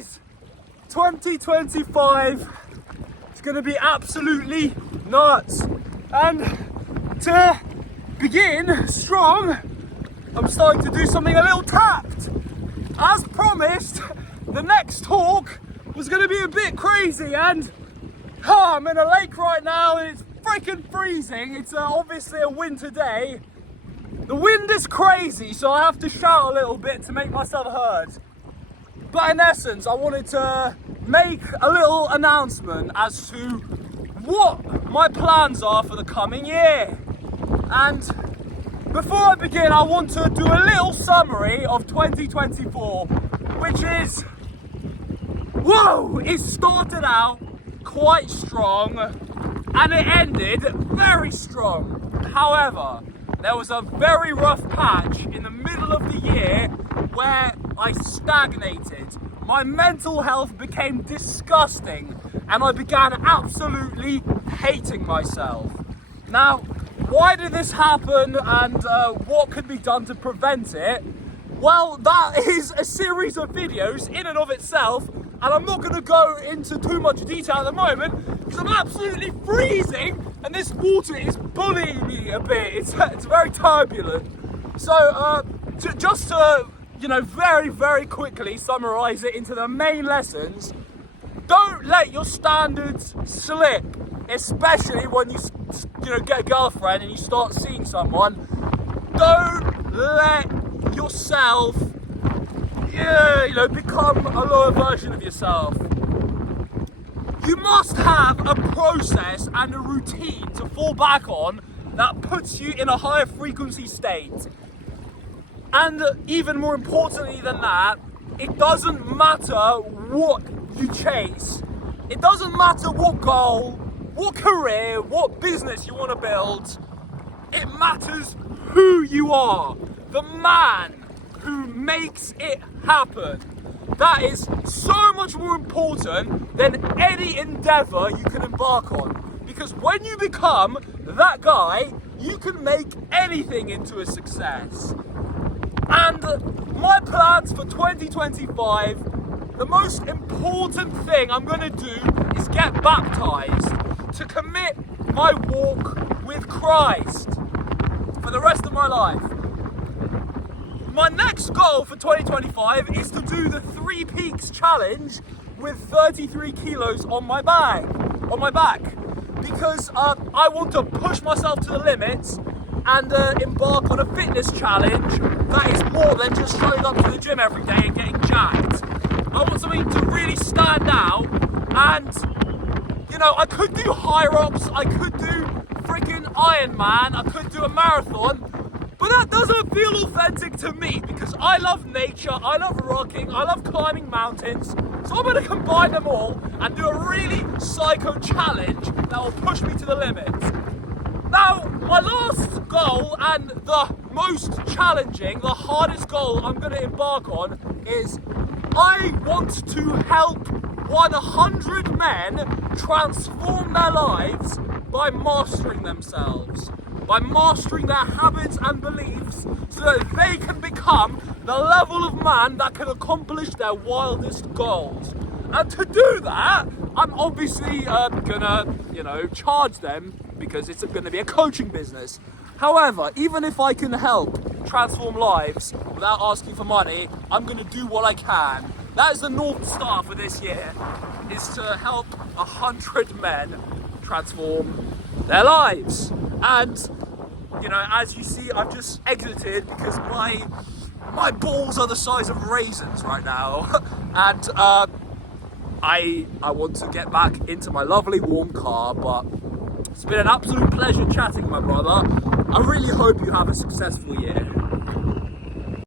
guys, 2025 is going to be absolutely nuts. And to begin strong, I'm starting to do something a little tapped. As promised, the next talk was going to be a bit crazy, and I'm in a lake right now and it's freaking freezing. It's obviously a winter day. The wind is crazy, so I have to shout a little bit to make myself heard. But in essence, I wanted to make a little announcement as to what my plans are for the coming year. And before I begin, I want to do a little summary of 2024, which is, whoa, it started out quite strong and it ended very strong. However, there was a very rough patch in the middle of the year where I stagnated. My mental health became disgusting and I began absolutely hating myself. Now, why did this happen and what could be done to prevent it? Well, that is a series of videos in and of itself, and I'm not going to go into too much detail at the moment because I'm absolutely freezing and this water is bullying me a bit. It's very turbulent. So just to very, very quickly summarize it into the main lessons, don't let your standards slip, especially when you get a girlfriend and you start seeing someone. Don't let yourself become a lower version of yourself. You must have a process and a routine to fall back on that puts you in a higher frequency state. And even more importantly than that, it doesn't matter what you chase. It doesn't matter what goal, what career, what business you want to build. It matters who you are, the man who makes it happen. That is so much more important than any endeavor you can embark on. Because when you become that guy, you can make anything into a success. And my plans for 2025, the most important thing I'm going to do is get baptized to commit my walk with Christ for the rest of my life. My next goal for 2025 is to do the 3 Peaks challenge with 33 kilos on my back, because I want to push myself to the limits and embark on a fitness challenge that is more than just showing up to the gym every day and getting jacked. I want something to really stand out, and I could do high rocks, I could do freaking Ironman, I could do a marathon, but that doesn't feel authentic to me because I love nature, I love rocking, I love climbing mountains. So I'm going to combine them all and do a really psycho challenge that will push me to the limits. Now, my last goal and the most challenging, the hardest goal I'm going to embark on is I want to help 100 men transform their lives by mastering themselves, by mastering their habits and beliefs so that they can become the level of man that can accomplish their wildest goals. And to do that, I'm obviously gonna, charge them because it's gonna be a coaching business. However, even if I can help transform lives without asking for money, I'm gonna do what I can. That is the North Star for this year, is to help 100 men transform their lives. And as you see, I've just exited because my balls are the size of raisins right now, and I want to get back into my lovely warm car. But it's been an absolute pleasure chatting, my brother. I really hope you have a successful year.